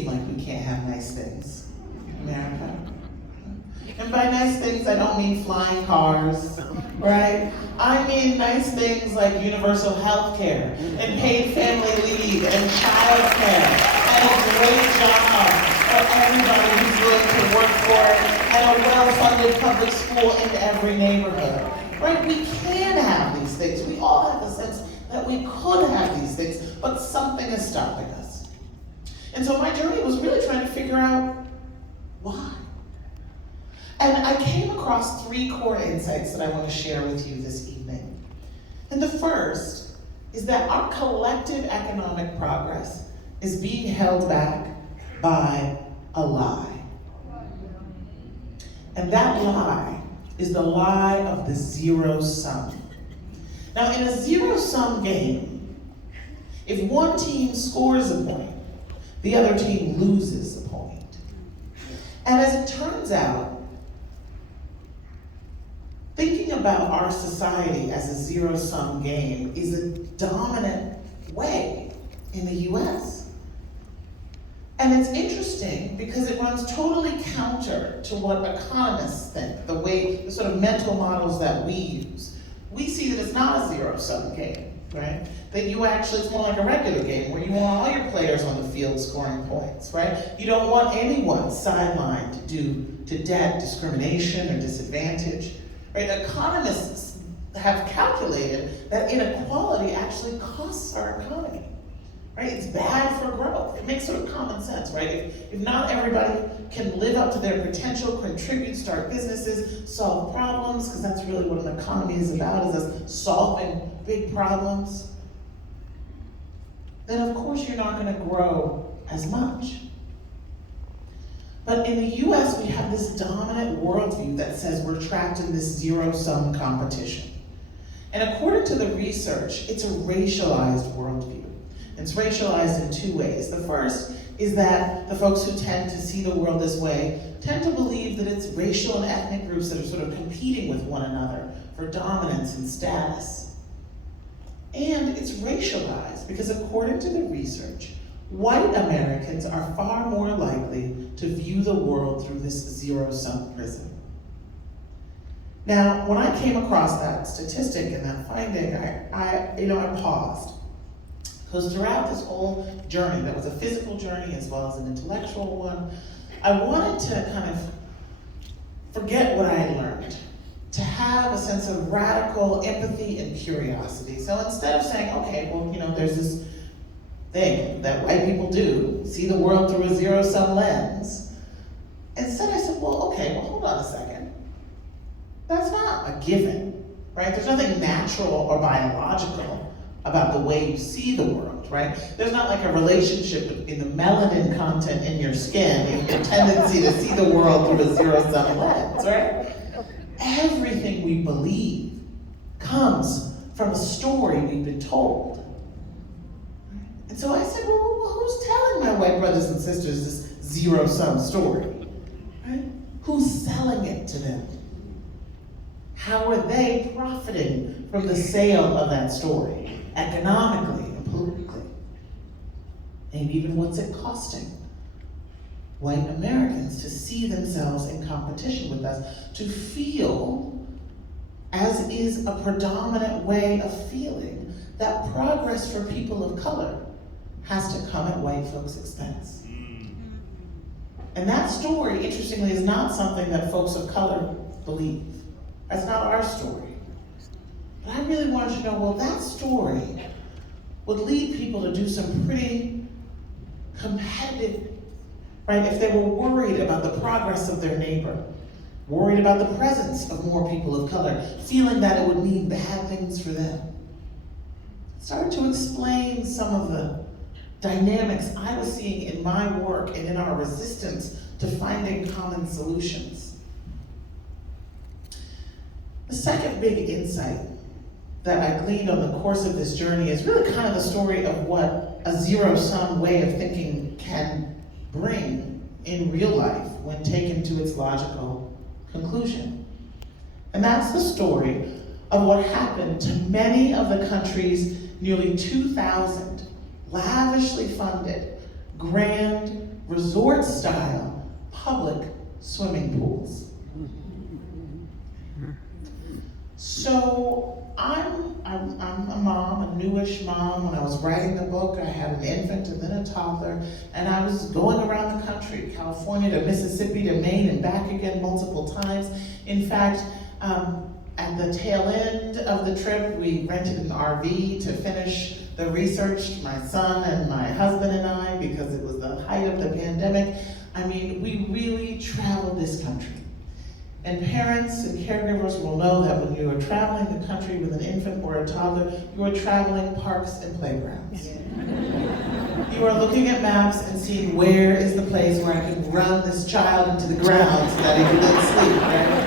seem like we can't have nice things in America. And by nice things, I don't mean flying cars, right? I mean nice things like universal health care and paid family leave and child care and a great job for everybody who's willing to work for it and a well-funded public school in every neighborhood, right? We can have these things. We all have the sense that we could have these things, but something is stopping us. And so my journey was really trying to figure out why. And I came across 3 core insights that I want to share with you this evening. And the first is that our collective economic progress is being held back by a lie. And that lie is the lie of the zero sum. Now, in a zero-sum game, if one team scores a point, the other team loses a point. And as it turns out, thinking about our society as a zero-sum game is a dominant way in the US. And it's interesting because it runs totally counter to what economists think, the sort of mental models that we use. We see that it's not a zero-sum game, right? That it's more like a regular game where you want all your players on the field scoring points, right? You don't want anyone sidelined due to debt, discrimination, or disadvantage. Right? Economists have calculated that inequality actually costs our economy. Right? It's bad for growth. It makes sort of common sense, right? If not everybody can live up to their potential, contribute, start businesses, solve problems, because that's really what an economy is about, is us solving big problems, then of course you're not going to grow as much. But in the US, we have this dominant worldview that says we're trapped in this zero-sum competition. And according to the research, it's a racialized worldview. It's racialized in 2 ways. The first is that the folks who tend to see the world this way tend to believe that it's racial and ethnic groups that are sort of competing with one another for dominance and status. And it's racialized because according to the research, white Americans are far more likely to view the world through this zero-sum prism. Now, when I came across that statistic and that finding, I paused. Because throughout this whole journey, that was a physical journey as well as an intellectual one, I wanted to kind of forget what I had learned, to have a sense of radical empathy and curiosity. So instead of saying, okay, well, there's this thing that white people do, see the world through a zero-sum lens. Instead I said, well, hold on a second. That's not a given, right? There's nothing natural or biological about the way you see the world, right? There's not like a relationship between the melanin content in your skin and your tendency to see the world through a zero-sum lens, right? Everything we believe comes from a story we've been told. And so I said, well, who's telling my white brothers and sisters this zero-sum story? Right? Who's selling it to them? How are they profiting from the sale of that story, economically and politically? And even what's it costing white Americans to see themselves in competition with us, to feel, as is a predominant way of feeling, that progress for people of color has to come at white folks' expense. And that story, interestingly, is not something that folks of color believe. That's not our story. But I really wanted to know, well, that story would lead people to do some pretty competitive, right? If they were worried about the progress of their neighbor, worried about the presence of more people of color, feeling that it would mean bad things for them. Started to explain some of the dynamics I was seeing in my work and in our resistance to finding common solutions. The second big insight that I gleaned on the course of this journey is really kind of the story of what a zero-sum way of thinking can bring in real life when taken to its logical conclusion. And that's the story of what happened to many of the country's nearly 2,000 lavishly funded, grand resort-style public swimming pools. So I'm a mom, a newish mom. When I was writing the book, I had an infant and then a toddler, and I was going around the country, California to Mississippi to Maine and back again multiple times. In fact, at the tail end of the trip, we rented an RV to finish the research, my son and my husband and I, because it was the height of the pandemic. I mean, we really traveled this country. And parents and caregivers will know that when you are traveling the country with an infant or a toddler, you are traveling parks and playgrounds. You are looking at maps and seeing where is the place where I can run this child into the ground so that he can then sleep, right?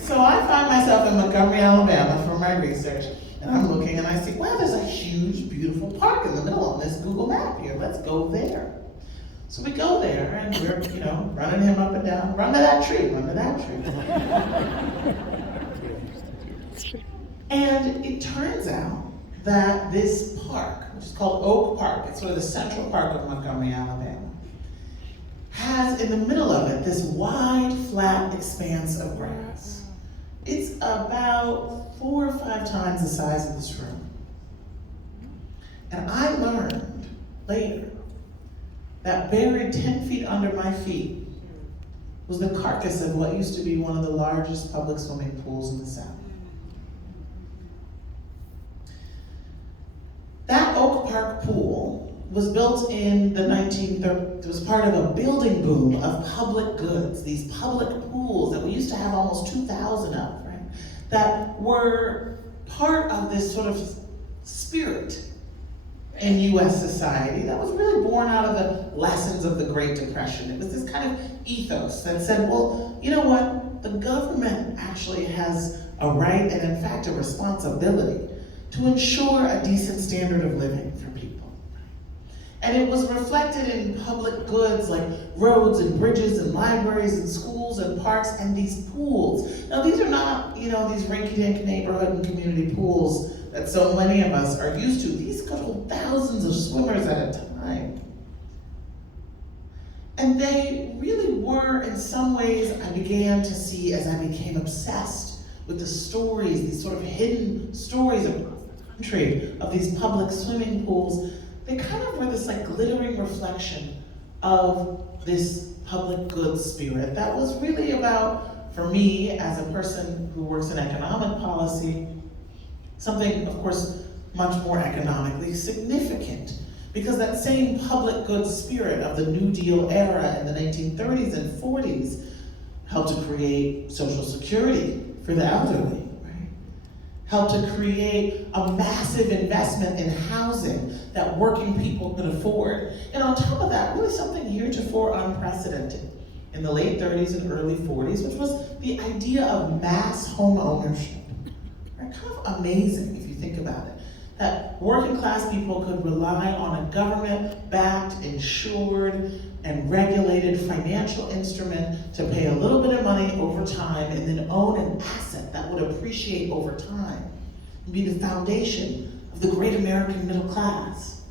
So I find myself in Montgomery, Alabama for my research, and I'm looking and I see, wow, there's a huge, beautiful park in the middle on this Google map here. Let's go there. So we go there, and we're, running him up and down. Run to that tree, run to that tree. And it turns out that this park, which is called Oak Park, it's sort of the central park of Montgomery, Alabama, has in the middle of it this wide, flat expanse of grass. It's about 4 or 5 times the size of this room. And I learned later that buried 10 feet under my feet was the carcass of what used to be one of the largest public swimming pools in the South. That Oak Park pool was built in the 1930s. It was part of a building boom of public goods, these public pools that we used to have almost 2,000 of, right? That were part of this sort of spirit in U.S. society that was really born out of the lessons of the Great Depression. It was this kind of ethos that said, well, you know what? The government actually has a right and in fact a responsibility to ensure a decent standard of living for people. And it was reflected in public goods like roads and bridges and libraries and schools and parks and these pools. Now these are not, these rinky-dink neighborhood and community pools that so many of us are used to. These could hold thousands of swimmers at a time. And they really were, in some ways, I began to see as I became obsessed with the stories, these sort of hidden stories across the country of these public swimming pools. They kind of were this like glittering reflection of this public goods spirit that was really about, for me as a person who works in economic policy, something, of course, much more economically significant. Because that same public goods spirit of the New Deal era in the 1930s and 40s helped to create Social Security for the elderly, right? Helped to create a massive investment in housing that working people could afford. And on top of that, really something heretofore unprecedented in the late 30s and early 40s, which was the idea of mass home ownership. Right? Kind of amazing if you think about it. That working class people could rely on a government-backed, insured, and regulated financial instrument to pay a little bit of money over time and then own an asset that would appreciate over time and be the foundation of the great American middle class.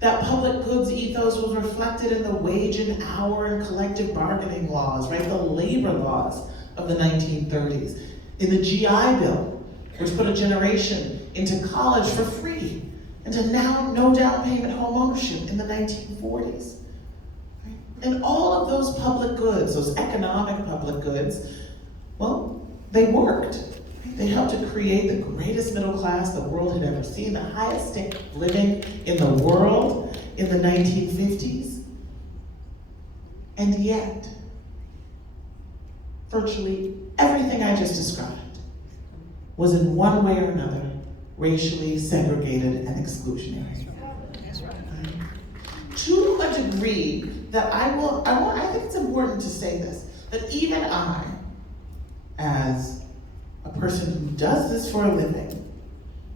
That public goods ethos was reflected in the wage and hour and collective bargaining laws, right? The labor laws of the 1930s. In the GI Bill, which put a generation into college for free, and to now no down payment home ownership in the 1940s. Right? And all of those public goods, those economic public goods, well, they worked. Right? They helped to create the greatest middle class the world had ever seen, the highest standard of living in the world in the 1950s. And yet, virtually everything I just described was in one way or another racially segregated and exclusionary. To a degree that I think it's important to say this, that even I, as a person who does this for a living,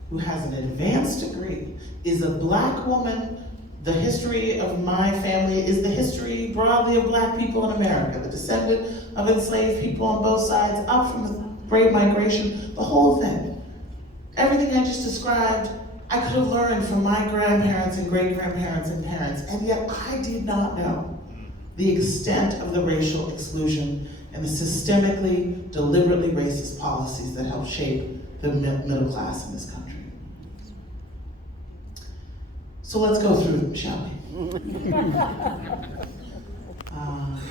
who has an advanced degree, is a Black woman. The history of my family is the history broadly of Black people in America, the descendant of enslaved people on both sides, up from the Great Migration, the whole thing. Everything I just described, I could have learned from my grandparents and great-grandparents and parents, and yet I did not know the extent of the racial exclusion and the systemically, deliberately racist policies that help shape the middle class in this country. So let's go through them, shall we?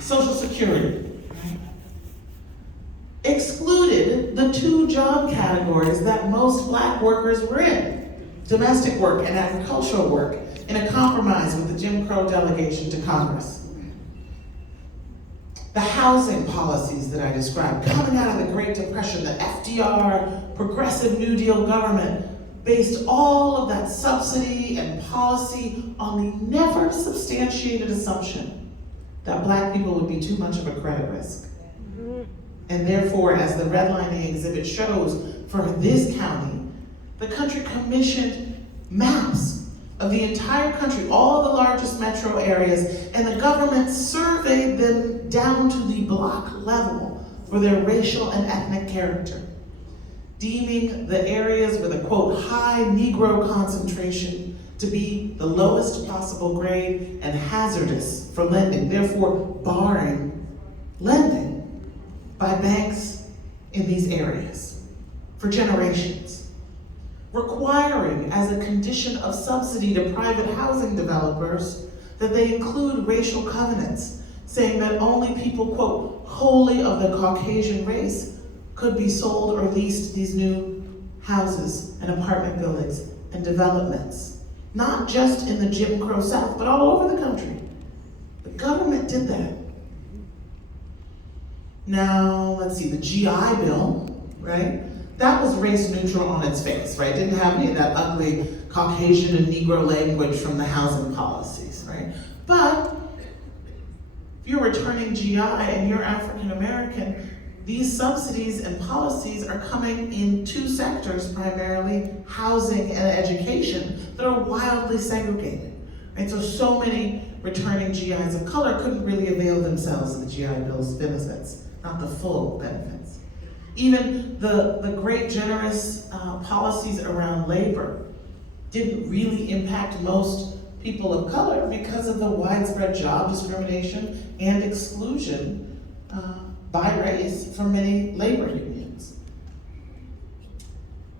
Social Security. Excluded the two job categories that most Black workers were in, domestic work and agricultural work, in a compromise with the Jim Crow delegation to Congress. The housing policies that I described, coming out of the Great Depression, the FDR, progressive New Deal government, based all of that subsidy and policy on the never substantiated assumption that Black people would be too much of a credit risk. And therefore, as the redlining exhibit shows, for this county, the country commissioned maps of the entire country, all the largest metro areas, and the government surveyed them down to the block level for their racial and ethnic character, deeming the areas with a, quote, high Negro concentration to be the lowest possible grade and hazardous for lending, therefore barring lending by banks in these areas for generations, requiring as a condition of subsidy to private housing developers that they include racial covenants, saying that only people, quote, wholly of the Caucasian race could be sold or leased these new houses and apartment buildings and developments, not just in the Jim Crow South, but all over the country. The government did that. Now, let's see, the GI Bill, right? That was race neutral on its face, right? Didn't have any of that ugly Caucasian and Negro language from the housing policies, right? But if you're returning GI and you're African American, these subsidies and policies are coming in two sectors, primarily housing and education, that are wildly segregated, right? So many returning GIs of color couldn't really avail themselves of the GI Bill's benefits, not the full benefits. Even the great generous policies around labor didn't really impact most people of color because of the widespread job discrimination and exclusion by race from many labor unions.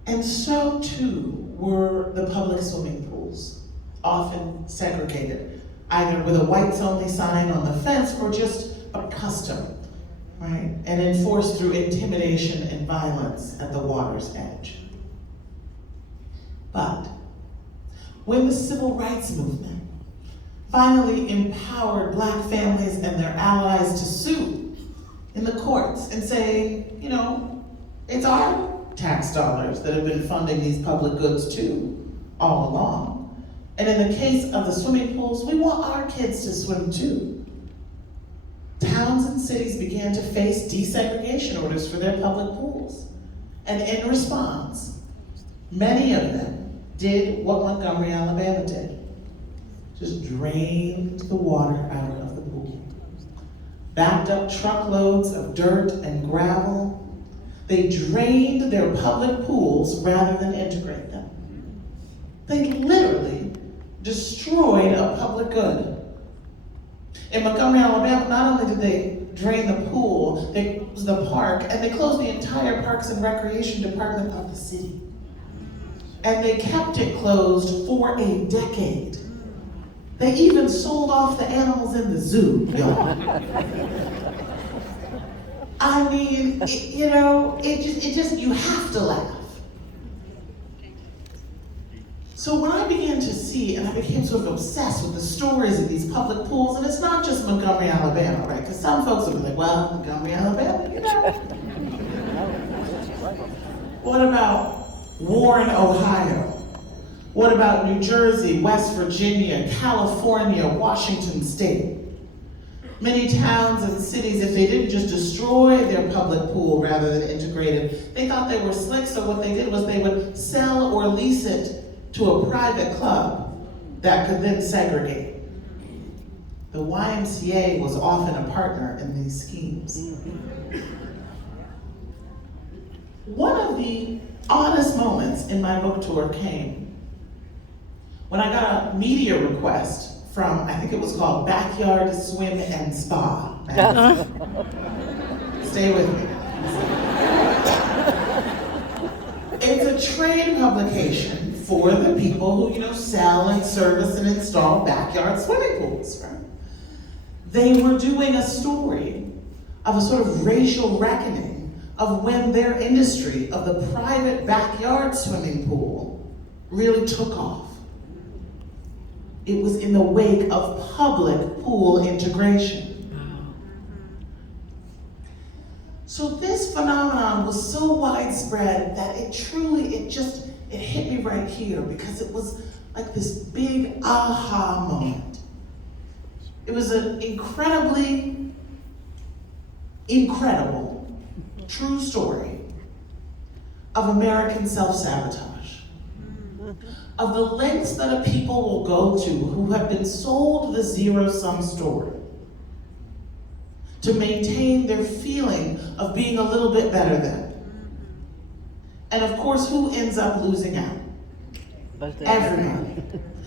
And so too were the public swimming pools, often segregated, either with a whites only sign on the fence or just a custom, right? And enforced through intimidation and violence at the water's edge. But when the civil rights movement finally empowered Black families and their allies to sue in the courts and say, you know, it's our tax dollars that have been funding these public goods too, all along. And in the case of the swimming pools, we want our kids to swim too. Towns and cities began to face desegregation orders for their public pools. And in response, many of them did what Montgomery, Alabama did. Just drained the water out of the pool. Backed up truckloads of dirt and gravel. They drained their public pools rather than integrate them. They literally destroyed a public good. In Montgomery, Alabama, not only did they drain the pool, they closed the park, and they closed the entire Parks and Recreation Department of the city. And they kept it closed for a decade. They even sold off the animals in the zoo, y'all. I mean, it just, you have to laugh. So when I began to see, and I became sort of obsessed with the stories of these public pools, and it's not just Montgomery, Alabama, right? Because some folks will be like, well, Montgomery, Alabama, you know. What about Warren, Ohio? What about New Jersey, West Virginia, California, Washington State? Many towns and cities, if they didn't just destroy their public pool rather than integrate it, they thought they were slick, so what they did was they would sell or lease it to a private club that could then segregate. The YMCA was often a partner in these schemes. One of the oddest moments in my book tour came when I got a media request from, I think it was called Backyard Swim and Spa. Stay with me. It's a trade publication for the people who, sell and service and install backyard swimming pools, right? They were doing a story of a sort of racial reckoning of when their industry of the private backyard swimming pool really took off. It was in the wake of public pool integration. So this phenomenon was so widespread that it hit me right here, because it was like this big aha moment. It was an incredible, true story of American self-sabotage, of the lengths that a people will go to who have been sold the zero-sum story to maintain their feeling of being a little bit better than. And of course, who ends up losing out? Everybody.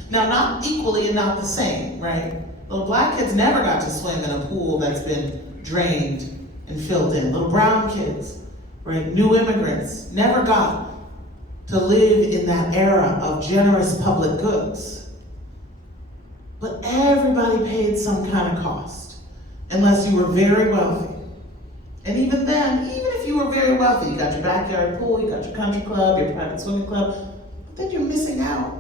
Now, not equally and not the same, right? Little black kids never got to swim in a pool that's been drained and filled in. Little brown kids, right? New immigrants never got to live in that era of generous public goods. But everybody paid some kind of cost, unless you were very wealthy. And even then, even if you were very wealthy, you got your backyard pool, you got your country club, your private swimming club, but then you're missing out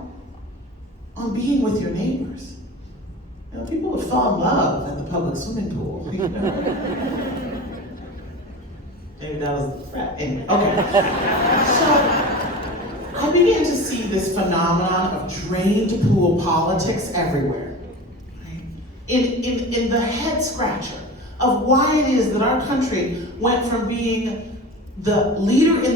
on being with your neighbors. People would fall in love at the public swimming pool. Maybe that was the frat. Anyway, okay. So I began to see this phenomenon of drained pool politics everywhere. Right? In the head scratcher of why it is that our country went from being the leader in the